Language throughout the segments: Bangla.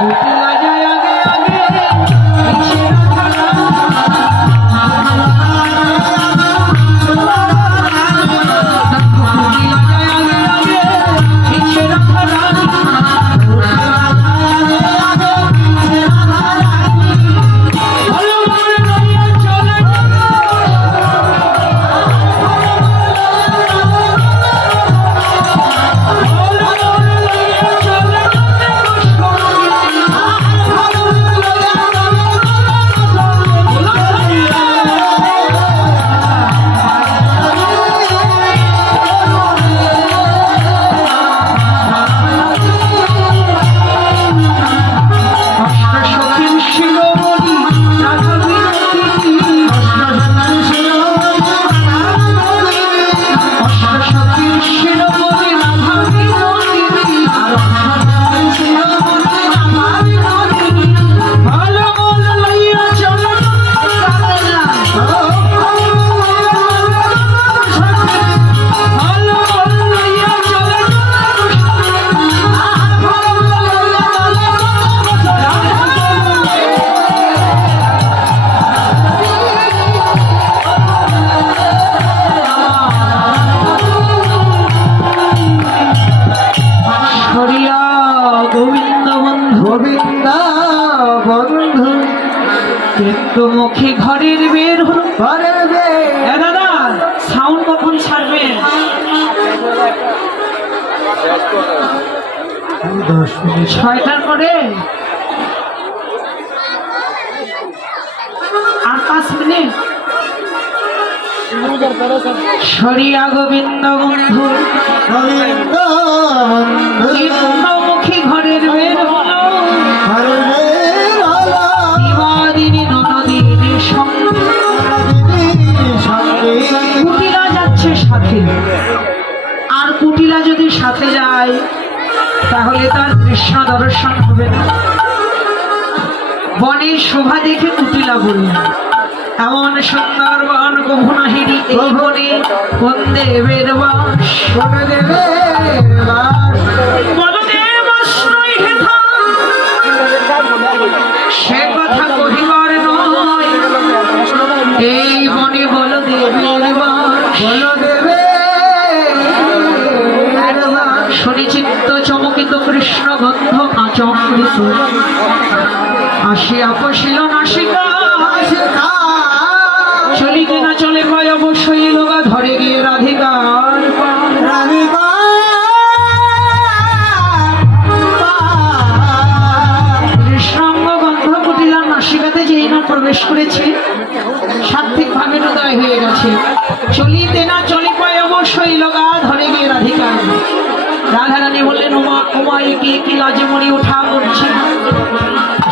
কুটিলা মুখে ঘরের বের হলো। ঘরের দাদা সাউন্ড কখন ছাড়বেন দশ মিনিট ছয়টার পরে। আর পাঁচ মিনিট। সরিয়া গোবিন্দ বন্ধু। গোবিন্দ তার কৃষ্ণ দর্শন হবে। না বনে শোভা দেখে কুটিলা বলি এমন সুন্দর বন গভনাহিনী এই বনে। কোন দেবের বাস করে দেবে বাস আসিয়া পশিল নাসিকা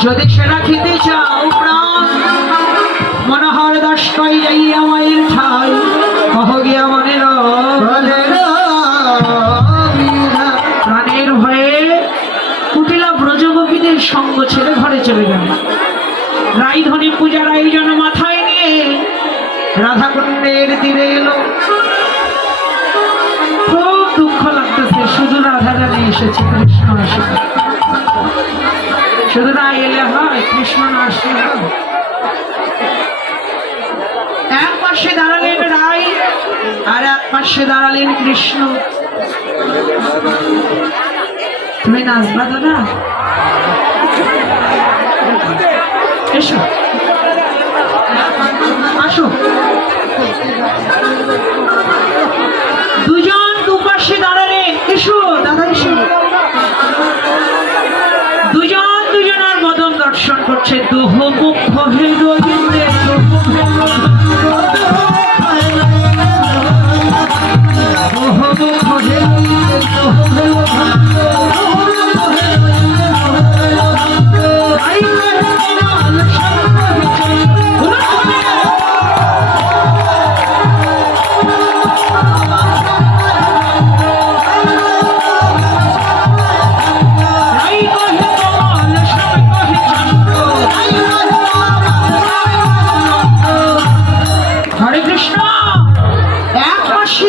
যদি সেরা খেতে চাও, প্রাণ। মনোহর দাস কই যাইয়া মায়ের ঠাই। কহ গিয়া মনের প্রাণের ভয়ে কুটিলা ব্রজগোপীদের সঙ্গ ছেড়ে ঘরে চলে গেল। রাইধনী পূজার আয়োজন মাথায় নিয়ে রাধাকুণ্ডের তীরে এলো। খুব দুঃখ লাগতেছে, শুধু রাধা রানী এসেছে, কৃষ্ণ আসে শুধু না এলে হয় কৃষ্ণ না আসলে এক পাশে দাঁড়ালেন রাই আর এক পাশে দাঁড়ালেন কৃষ্ণ তুমি নাচবা দাদা এসো আসো দুজন দুপাশে দাঁড়ালে, এসো, দাদা এসো। করছে দুহ মুখ হে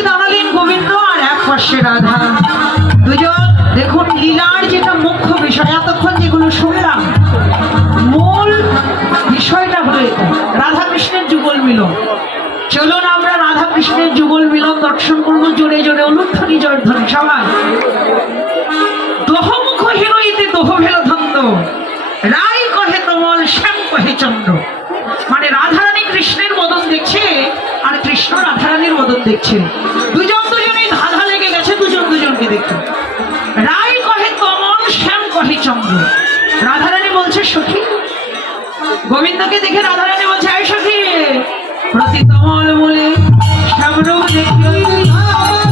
দাঁড়ালেন গোবিন্দ আর এক পাশে রাধা। দুজন, দেখুন, লীলার যেটা মুখ্য বিষয়, এতক্ষণ যেগুলো শুনলাম, মূল বিষয়টা হলো রাধা কৃষ্ণের যুগল মিলন। চলুন আমরা রাধা কৃষ্ণের যুগল মিলন দর্শন করব, জোরে জোরে অনুধ্বনি জর্ধন সবাই। দহমুখ হিরোইতে দহ ভেলধন্ত রায় কহে তমল, শ্যাম কহে চন্দ্র। মানে রাধা রানী কৃষ্ণের মদন দেখছে রাধারানীর দেখছেন। দেখছে দুজন দুজনেই ধাঁধা লেগে গেছে, দুজন দুজনকে দেখতে। রাই কহে কমন শ্যাম কহে চন্দ্র। রাধারানী বলছে, সখী, গোবিন্দকে দেখে রাধারানী বলছে আয় সখী, প্রতি কমল বলে শ্যামরূপ দেখি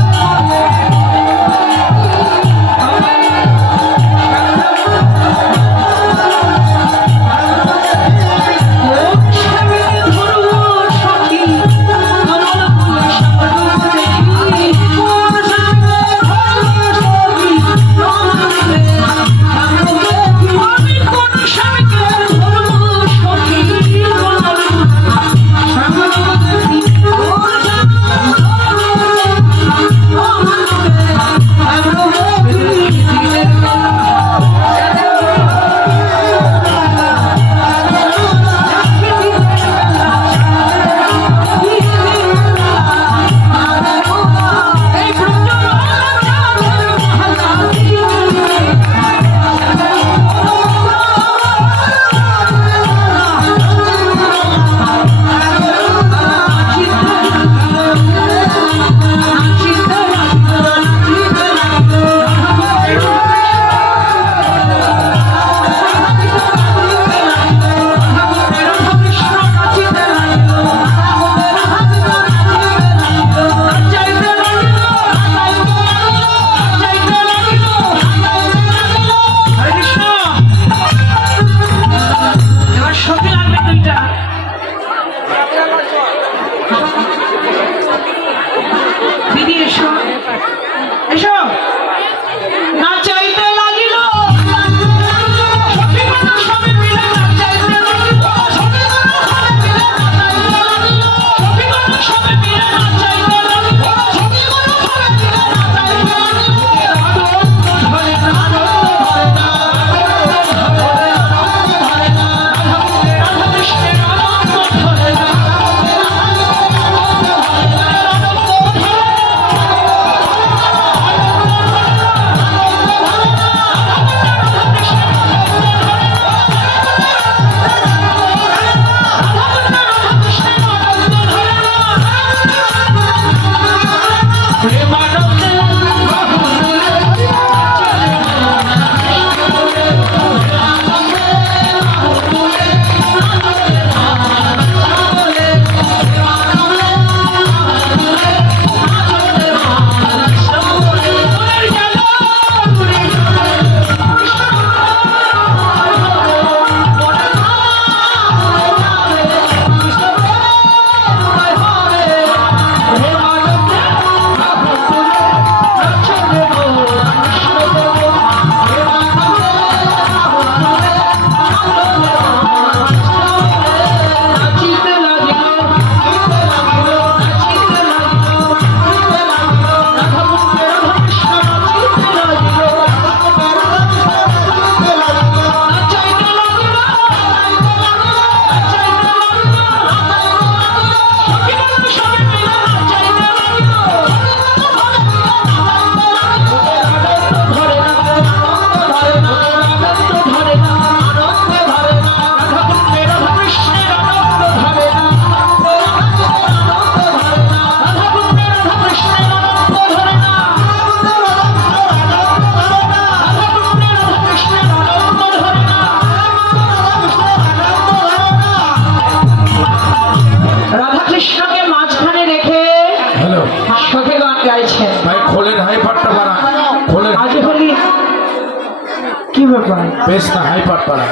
বেশ না হাইপার পাড়া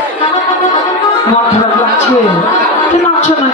মন খারাপ লাগছে? কি নাচছো না